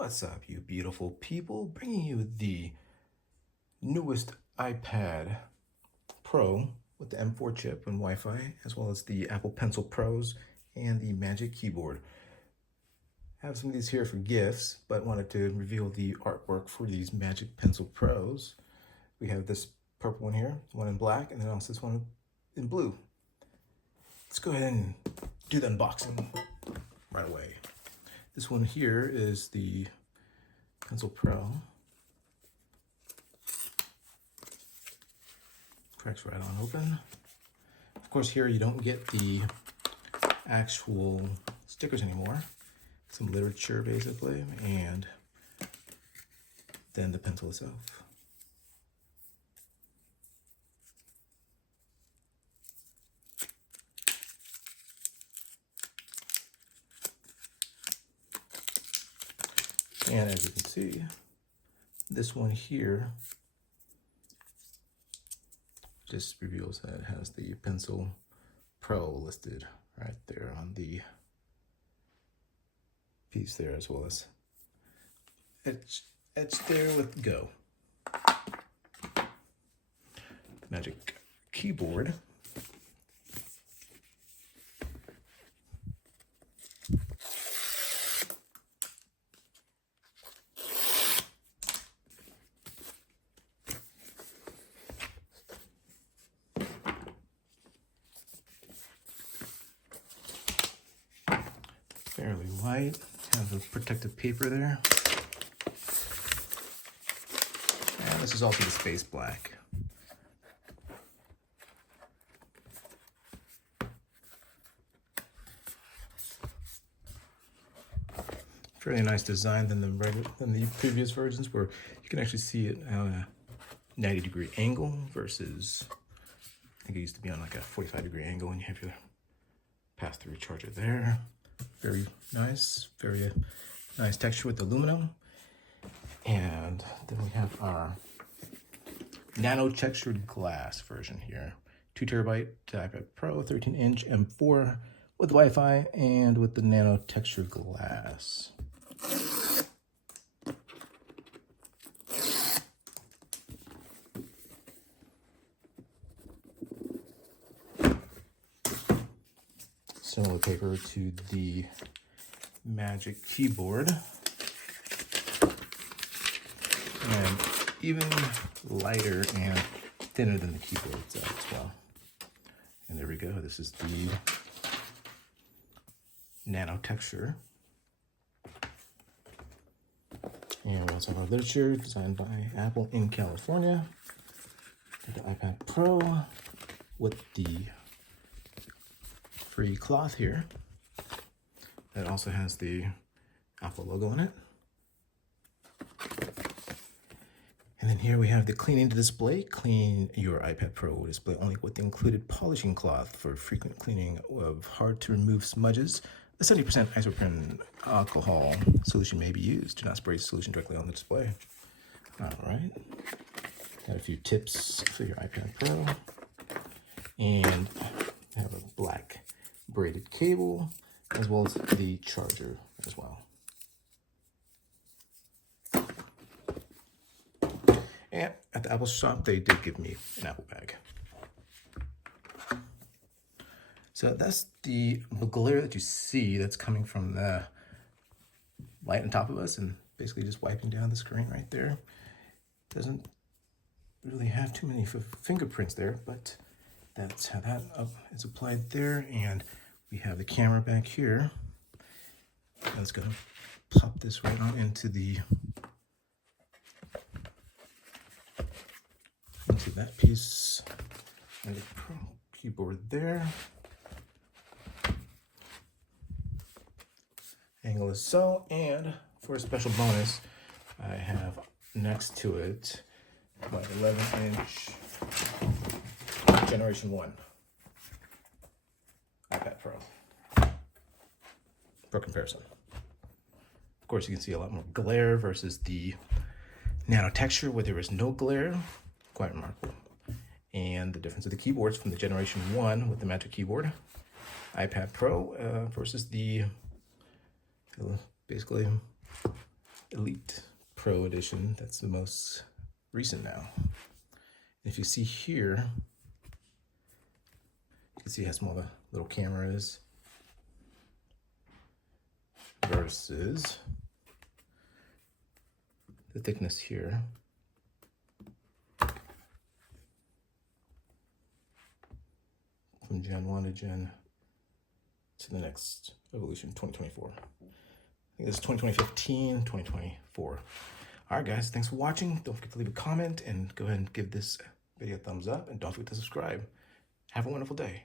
What's up, you beautiful people? Bringing you the newest iPad Pro with the M4 chip and Wi-Fi, as well as the Apple Pencil Pros and the Magic Keyboard. I have some of these here for gifts, but wanted to reveal the artwork for these Magic Pencil Pros. We have this purple one here, one in black, and then also this one in blue. Let's go ahead and do the unboxing right away. This one here is the Pencil Pro. Cracks right on open. Of course, here you don't get the actual stickers anymore. Some literature basically, and then the pencil itself. And as you can see, this one here just reveals that it has the Pencil Pro listed right there on the piece there, as well as etched there with Go. Magic Keyboard. Fairly light, has a protective paper there. And this is also the space black. Fairly nice design than the previous versions, where you can actually see it at a 90-degree angle versus, I think it used to be on like a 45-degree angle, and you have your pass-through charger there. Very nice texture with aluminum. And then we have our nano-textured glass version here. 2 terabyte iPad Pro, 13-inch M4 with Wi-Fi and with the nano-textured glass. Similar paper to the Magic Keyboard, and even lighter and thinner than the keyboard itself as well. And there we go. This is the nano-texture. And we also have our literature designed by Apple in California. The iPad Pro with the free cloth here that also has the Apple logo on it. And then here we have the cleaning display. Clean your iPad Pro display only with the included polishing cloth for frequent cleaning of hard to remove smudges. A 70% isoprene alcohol solution may be used. Do not spray solution directly on the display. All right. Got a few tips for your iPad Pro. And I have a black braided cable, as well as the charger as well. And at the Apple shop, they did give me an Apple bag. So that's the glare that you see that's coming from the light on top of us and basically just wiping down the screen right there. Doesn't really have too many fingerprints there, but that's how that is applied there. And we have the camera back here. Let's go pop this right on into that piece and the keyboard there. Angle is so, and for a special bonus, I have next to it my 11-inch Generation 1 iPad Pro for comparison. Of course, you can see a lot more glare versus the nano-texture where there is no glare. Quite remarkable. And the difference of the keyboards from the Generation 1 with the Magic Keyboard iPad Pro versus the basically Elite Pro Edition. That's the most recent now. If you see here, you can see how small the little camera is versus the thickness here. From Gen 1 to the next evolution, 2024. I think this is 2015, 2024. All right, guys, thanks for watching. Don't forget to leave a comment and go ahead and give this video a thumbs up, and don't forget to subscribe. Have a wonderful day.